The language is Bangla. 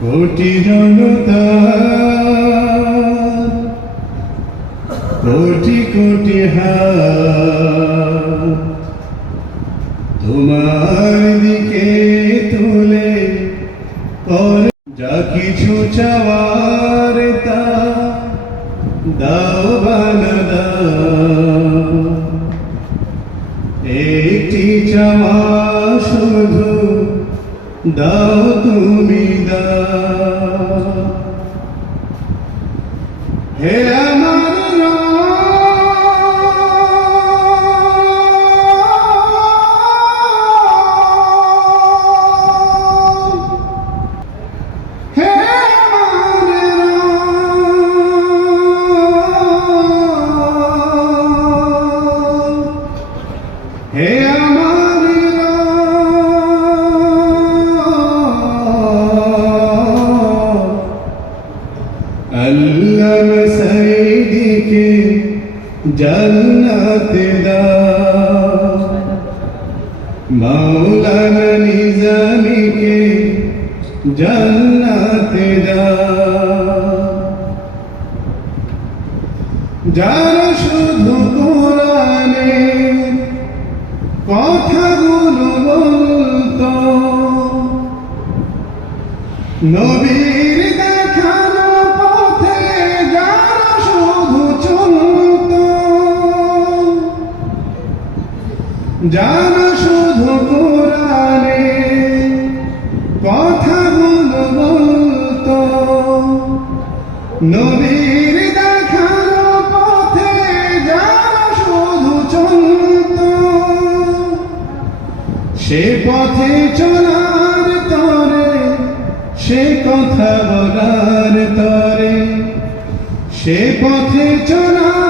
কোটি জনতা কোটি কোটি তোমার দিকে তুলে যা কিছু চাওয়ার তা একটি চাওয়া শুধু দাও তুমি দাও। হে হে আমার। আল্লাহ সাইদিকে জান্নাত দাও মাওলানা নিজামীকে জান্নাত দাও যারা শুধু কোরআনে কথাগুলো বলতো। নবীর দেখানো পথে যারা শুধু চলত যারা শুধু কোরআনে কথাগুলো বলতো নবীর সে পথে চলার তরে সে কথা বলার তরে। সে পথে চলার